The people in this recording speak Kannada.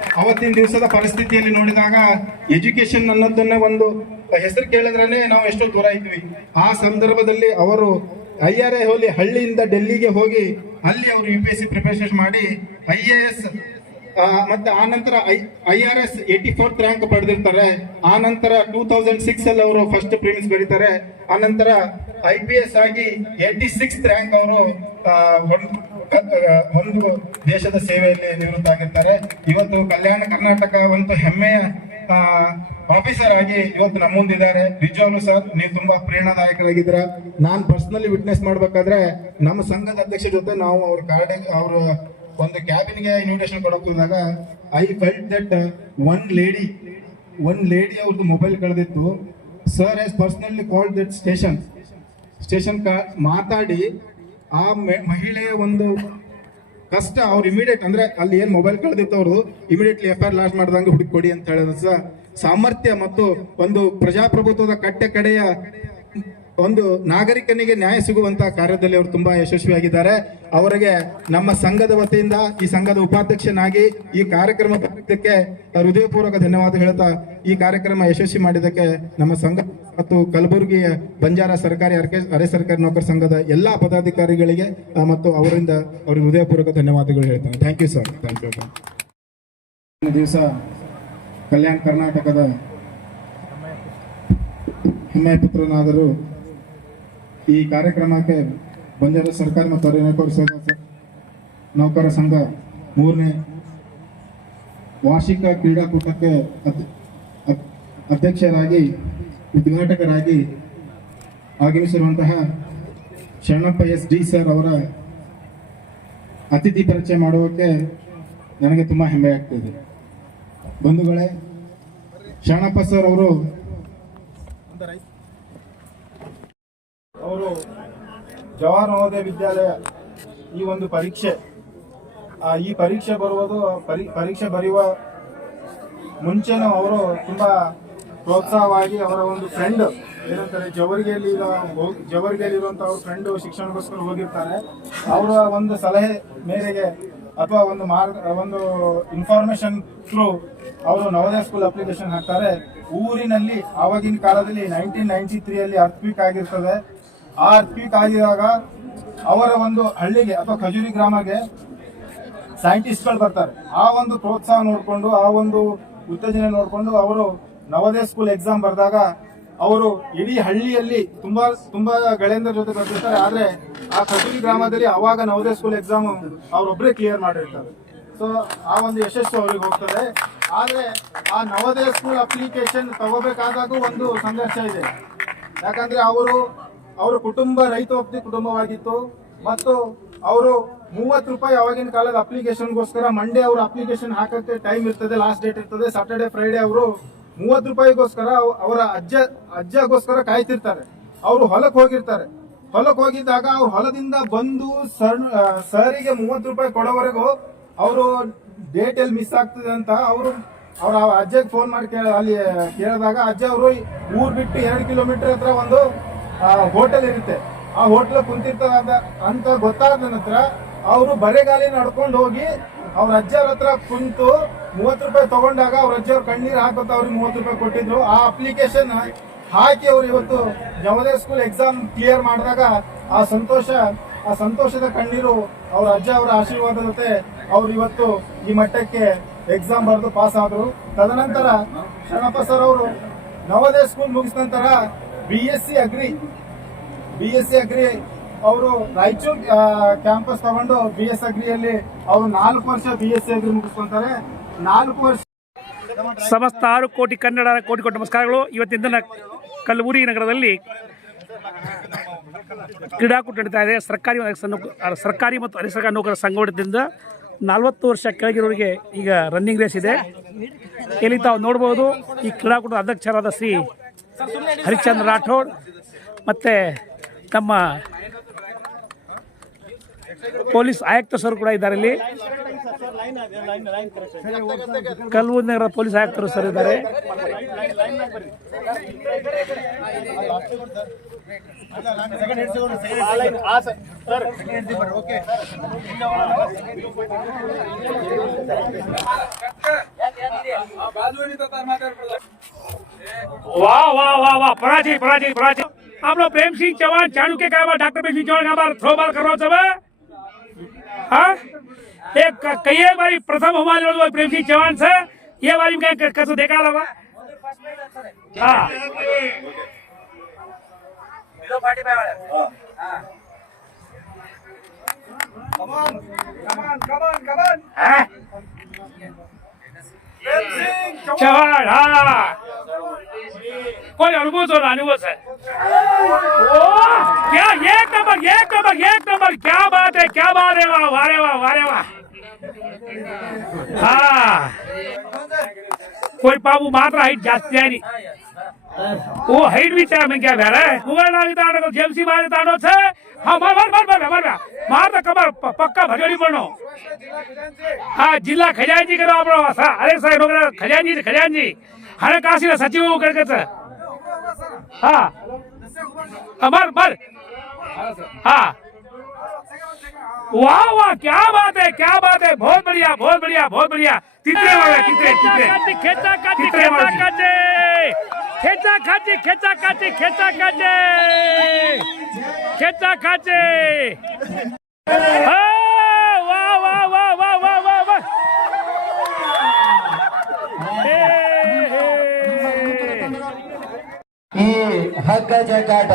ಅವತ್ತಿನ ದಿವಸದ ಪರಿಸ್ಥಿತಿಯಲ್ಲಿ ನೋಡಿದಾಗ ಎಜುಕೇಶನ್ ಅನ್ನೋದನ್ನ ಒಂದು ಹೆಸರು ಕೇಳಿದ್ರೇನೆ ನಾವು ಎಷ್ಟೋ ದೂರ ಇದ್ವಿ. ಆ ಸಂದರ್ಭದಲ್ಲಿ ಅವರು IRA ಹೋಗಿ ಹಳ್ಳಿಯಿಂದ ಡೆಲ್ಲಿಗೆ ಹೋಗಿ ಅಲ್ಲಿ ಅವರು UPSC ಪ್ರಿಪರೇಷನ್ ಮಾಡಿ IAS ಮತ್ತೆ ಆ ನಂತರ IRS 84th ರ್ಯಾಂಕ್ ಪಡೆದಿರ್ತಾರೆ. ಆ ನಂತರ 2006 ಅಲ್ಲಿ ಅವರು ಫಸ್ಟ್ ಪ್ರಿಲಿಮ್ಸ್ ಬರೀತಾರೆ. ಆ ನಂತರ IPS ಆಗಿ 86th ರ್ಯಾಂಕ್ ಅವರು ಒಂದು ದೇಶದ ಸೇವೆಯಲ್ಲಿ ನಿವೃತ್ತ ಆಗಿರ್ತಾರೆ. ಇವತ್ತು ಕಲ್ಯಾಣ ಕರ್ನಾಟಕ ಒಂದು ಹೆಮ್ಮೆಯ ಆಫೀಸರ್ ಆಗಿ ಇವತ್ತು ನಮ್ಮ ಮುಂದಿದ್ದಾರೆ. ನಿಜವಾಗ್ಲೂ ಸರ್ ನೀವು ತುಂಬಾ ಪ್ರೇರಣಾದಾಯಕರಾಗಿದ್ದೀರಾ. ನಾನು ಪರ್ಸನಲಿ ವಿಟ್ನೆಸ್ ಮಾಡ್ಬೇಕಾದ್ರೆ ನಮ್ಮ ಸಂಘದ ಅಧ್ಯಕ್ಷ ಜೊತೆ ನಾವು ಅವ್ರ ಒಂದು ಕ್ಯಾಬಿನ್ಗೆ ಇನ್ವಿಟೇಷನ್ ಕೊಡಕ್ ಹೋದಾಗ I felt that one lady ಅವ್ರದ್ದು ಮೊಬೈಲ್ ಕಳೆದಿತ್ತು. Sir has personally called that station ಮಾತಾಡಿ ಆ ಮಹಿಳೆಯ ಒಂದು ಕಷ್ಟ ಅವ್ರು ಇಮಿಡಿಯೇಟ್ ಅಂದ್ರೆ ಅಲ್ಲಿ ಏನ್ ಮೊಬೈಲ್ ಕಳೆದಿತ್ತು ಅವ್ರದ್ದು ಇಮಿಡಿಯೇಟ್ಲಿ FIR ಲಾಂಚ್ ಮಾಡ್ದಂಗೆ ಹುಡುಕಿ ಕೊಡಿ ಅಂತ ಹೇಳಿದ್ರು. ಸಾಮರ್ಥ್ಯ ಮತ್ತು ಒಂದು ಪ್ರಜಾಪ್ರಭುತ್ವದ ಕಡೆಯ ಒಂದು ನಾಗರಿಕನಿಗೆ ನ್ಯಾಯ ಸಿಗುವಂತಹ ಕಾರ್ಯದಲ್ಲಿ ಅವರು ತುಂಬಾ ಯಶಸ್ವಿಯಾಗಿದ್ದಾರೆ. ಅವರಿಗೆ ನಮ್ಮ ಸಂಘದ ವತಿಯಿಂದ ಈ ಸಂಘದ ಉಪಾಧ್ಯಕ್ಷನಾಗಿ ಈ ಕಾರ್ಯಕ್ರಮ ಮಾಡಿದ್ದಕ್ಕೆ ಹೃದಯಪೂರ್ವಕ ಧನ್ಯವಾದ ಹೇಳ್ತಾ ಈ ಕಾರ್ಯಕ್ರಮ ಯಶಸ್ವಿ ಮಾಡಿದ್ದಕ್ಕೆ ನಮ್ಮ ಸಂಘ ಮತ್ತು ಕಲಬುರಗಿಯ ಬಂಜಾರ ಸರ್ಕಾರಿ ಅರೆ ಸರ್ಕಾರಿ ನೌಕರ ಸಂಘದ ಎಲ್ಲಾ ಪದಾಧಿಕಾರಿಗಳಿಗೆ ಮತ್ತು ಅವರಿಂದ ಅವ್ರಿಗೆ ಹೃದಯಪೂರ್ವಕ ಧನ್ಯವಾದಗಳು ಹೇಳ್ತೇನೆ. Thank you sir. Thank you. ದಿವಸ ಕಲ್ಯಾಣ ಕರ್ನಾಟಕದ ಹೆಮ್ಮೆಯ ಪುತ್ರನಾದರೂ ಈ ಕಾರ್ಯಕ್ರಮಕ್ಕೆ ಬಂಜಾರ ಸರ್ಕಾರ ಮತ್ತು ಅರೆ ನೌಕರ ಸಂಘ 3ನೇ ವಾರ್ಷಿಕ ಕ್ರೀಡಾಕೂಟಕ್ಕೆ ಅಧ್ಯಕ್ಷರಾಗಿ ಉದ್ಘಾಟಕರಾಗಿ ಆಗಮಿಸಿರುವಂತಹ ಶರಣಪ್ಪ SD ಸರ್ ಅವರ ಅತಿಥಿ ಪರಿಚಯ ಮಾಡುವಕ್ಕೆ ನನಗೆ ತುಂಬಾ ಹೆಮ್ಮೆ ಆಗ್ತಿದೆ. ಬಂಧುಗಳೇ, ಶರಣಪ್ಪ ಸರ್ ಅವರು ಜವಾಹರ್ ನವೋದಯ ವಿದ್ಯಾಲಯ ಈ ಒಂದು ಈ ಪರೀಕ್ಷೆ ಬರುವುದು ಪರೀಕ್ಷೆ ಬರೆಯುವ ಮುಂಚೆನೂ ಅವರು ತುಂಬಾ ಪ್ರೋತ್ಸಾಹವಾಗಿ ಅವರ ಒಂದು ಫ್ರೆಂಡ್ ಏನಂತಾರೆ ಜವರ್ಗಿಯಲ್ಲಿರುವಂತಹ ಅವ್ರ ಫ್ರೆಂಡ್ ಶಿಕ್ಷಣಕ್ಕೋಸ್ಕರ ಹೋಗಿರ್ತಾರೆ. ಅವರ ಒಂದು ಸಲಹೆ ಮೇರೆಗೆ ಅಥವಾ ಒಂದು ಇನ್ಫಾರ್ಮೇಶನ್ ಥ್ರೂ ಅವರು ನವೋದಯ ಸ್ಕೂಲ್ ಅಪ್ಲಿಕೇಶನ್ ಹಾಕ್ತಾರೆ. ಊರಿನಲ್ಲಿ ಆವಾಗಿನ ಕಾಲದಲ್ಲಿ 1993 ಅಲ್ಲಿ ಅರ್ಥಕ್ವೇಕ್ ಆಗಿರ್ತದೆ. ಆ ಅರ್ಥಕ್ವೇಕ್ ಆಗಿದಾಗ ಅವರ ಒಂದು ಹಳ್ಳಿಗೆ ಅಥವಾ ಖಜೂರಿ ಗ್ರಾಮಕ್ಕೆ ಸೈಂಟಿಸ್ಟ್ಗಳು ಬರ್ತಾರೆ. ಆ ಒಂದು ಪ್ರೋತ್ಸಾಹ ನೋಡಿಕೊಂಡು ಆ ಒಂದು ಉತ್ತೇಜನೆ ನೋಡಿಕೊಂಡು ಅವರು ನವೋದಯ ಸ್ಕೂಲ್ ಎಕ್ಸಾಮ್ ಬರೆದಾಗ ಅವರು ಇಡೀ ಹಳ್ಳಿಯಲ್ಲಿ ತುಂಬಾ ಗೆಳೆಯರ ಜೊತೆ ಬರ್ತಿರ್ತಾರೆ. ಆದ್ರೆ ಆ ಖಜೂರಿ ಗ್ರಾಮದಲ್ಲಿ ಅವಾಗ ನವೋದಯ ಸ್ಕೂಲ್ ಎಕ್ಸಾಮ್ ಅವರೊಬ್ಬರೇ ಕ್ಲಿಯರ್ ಮಾಡಿರ್ತಾರೆ. ಸೊ ಆ ಒಂದು ಯಶಸ್ಸು ಅವ್ರಿಗೆ ಹೋಗ್ತದೆ. ಆದ್ರೆ ಆ ನವೋದಯ ಸ್ಕೂಲ್ ಅಪ್ಲಿಕೇಶನ್ ತಗೋಬೇಕಾದಾಗೂ ಒಂದು ಸಂಘರ್ಷ ಇದೆ. ಯಾಕಂದ್ರೆ ಅವರ ಕುಟುಂಬ ರೈತಾಪಿ ಕುಟುಂಬವಾಗಿತ್ತು ಮತ್ತು ಅವರು 30 ರೂಪಾಯಿ ಅವಾಗಿನ ಕಾಲದ ಅಪ್ಲಿಕೇಶನ್ಗೋಸ್ಕರ ಮಂಡೇ ಅವರು ಅಪ್ಲಿಕೇಶನ್ ಹಾಕಕ್ಕೆ ಟೈಮ್ ಇರ್ತದೆ, ಲಾಸ್ಟ್ ಡೇಟ್ ಇರ್ತದೆ. ಸಾಟರ್ಡೆ ಫ್ರೈಡೆ ಅವರು 30 ರೂಪಾಯಿಗೋಸ್ಕರ ಅವರ ಅಜ್ಜಗೋಸ್ಕರ ಕಾಯ್ತಿರ್ತಾರೆ. ಅವರು ಹೊಲಕ್ಕೆ ಹೋಗಿರ್ತಾರೆ. ಹೊಲಕ್ಕೆ ಹೋಗಿದ್ದಾಗ ಅವ್ರು ಹೊಲದಿಂದ ಬಂದು ಸರಿಗೆ 30 ರೂಪಾಯಿ ಕೊಡೋವರೆಗೂ ಅವರು ಡೇಟ್ ಎಲ್ಲಿ ಮಿಸ್ ಆಗ್ತದೆ ಅಂತ ಅವ್ರ ಅಜ್ಜಗೆ ಫೋನ್ ಮಾಡಿ ಅಲ್ಲಿ ಕೇಳಿದಾಗ ಅಜ್ಜ ಅವರು ಊರ್ ಬಿಟ್ಟು 2 ಕಿಲೋಮೀಟರ್ ಹತ್ರ ಒಂದು ಹೋಟೆಲ್ ಇರುತ್ತೆ. ಆ ಹೋಟೆಲ್ ಕುಂತಿರ್ತದ ಅಂತ ಗೊತ್ತಾದ ನಂತರ ಅವರು ಬರೆಗಾಲಿ ನಡ್ಕೊಂಡು ಹೋಗಿ ಅವ್ರ ಅಜ್ಜರ ಹತ್ರ ಕುಂತು 30 ರೂಪಾಯಿ ತಗೊಂಡಾಗ ಅವ್ರ ಅಜ್ಜವ್ರ ಕಣ್ಣೀರು ಹಾಕೋತ ಅವ್ರಿಗೆ 30 ರೂಪಾಯಿ ಕೊಟ್ಟಿದ್ರು. ಆ ಅಪ್ಲಿಕೇಶನ್ ಹಾಕಿ ಅವ್ರು ಇವತ್ತು ನವೋದಯ ಸ್ಕೂಲ್ ಎಕ್ಸಾಮ್ ಕ್ಲಿಯರ್ ಮಾಡಿದಾಗ ಆ ಸಂತೋಷದ ಕಣ್ಣೀರು ಅವ್ರ ಅಜ್ಜ ಅವರ ಆಶೀರ್ವಾದ ಜೊತೆ ಅವ್ರು ಇವತ್ತು ಈ ಮಟ್ಟಕ್ಕೆ ಎಕ್ಸಾಮ್ ಬರೆದು ಪಾಸ್ ಆದ್ರು. ತದನಂತರ ಶರಣಪ್ಪ ಸರ್ ಅವರು ನವೋದಯ ಸ್ಕೂಲ್ ಮುಗಿಸಿದ ನಂತರ BSc ಅಗ್ರಿ ಅವರು ರಾಯಚೂರು ಕ್ಯಾಂಪಸ್ ತಗೊಂಡು BS ಅಗ್ರಿಯಲ್ಲಿ ಅವರು 4 ವರ್ಷ BSc ಅಗ್ರಿ ಮುಗಿಸ್ಕೊಂತಾರೆ. 4 ವರ್ಷ ಸಮಸ್ತ 6 ಕೋಟಿ ಕನ್ನಡ ಕೋಟಿ ನಮಸ್ಕಾರಗಳು. ಇವತ್ತಿನ ಕಲಬುರಗಿ ನಗರದಲ್ಲಿ ಕ್ರೀಡಾಕೂಟ ನಡೀತಾ ಇದೆ. ಸರ್ಕಾರಿ ಮತ್ತು ಅರೆ ಸರ್ಕಾರಿ ನೌಕರರ ಸಂಘಟನೆಯಿಂದ 40 ವರ್ಷ ಕೆಳಗಿರೋರಿಗೆ ಈಗ ರನ್ನಿಂಗ್ ರೇಸ್ ಇದೆ. ಇಲ್ಲಿ ತಾವು ನೋಡ್ಬೋದು ಈ ಕ್ರೀಡಾಕೂಟದ ಅಧ್ಯಕ್ಷರಾದ ಶ್ರೀ ಹರಿಶ್ಚಂದ್ರ ರಾಠೋಡ್ ಮತ್ತು ನಮ್ಮ ಪೊಲೀಸ್ ಆಯುಕ್ತ ಸರ್ ಕೂಡ ಇದ್ದಾರೆ ಇಲ್ಲಿ. ಕಲ್ಬುರ್ಗಿ ನಗರ ಪೊಲೀಸ್ ಆಯುಕ್ತರು ಸರ್ ಇದ್ದಾರೆ. वाह वाह वाह वाह पराजी पराजी पराजी आप लोग प्रेम सिंह चौहान चाणक्य का डॉक्टर प्रेम सिंह चौहान का बार थ्रो बॉल कर रहा हूँ सब हाँ एक कई बारी प्रथम हमारे लोग प्रेम सिंह चौहान से ये बारी में कैसे देखा लगा हाँ चौहान हाँ कोई अनुभव तो अनुभव है क्या एक नंबर क्या बात है वाह वारे वाह हाँ कोई पापू मात्र हाइट जास्ती है नहीं वो हाइट भी चाहे मैं क्या कह रहा है उगड़ जेमसी मारे तानो से हाँ मार कमर पक्का भजोड़ी बनो हाँ जिला खजांची करो आप अरे साहब खजांची हणकासी सचिव करके हाँ मर हाँ वाह वाह क्या बात है बहुत बढ़िया तितरे खेचा खाचे वाह वाह वाह वाह वाह वाह वाह ಈ ಹಗ್ಗಜ ಕಾಟ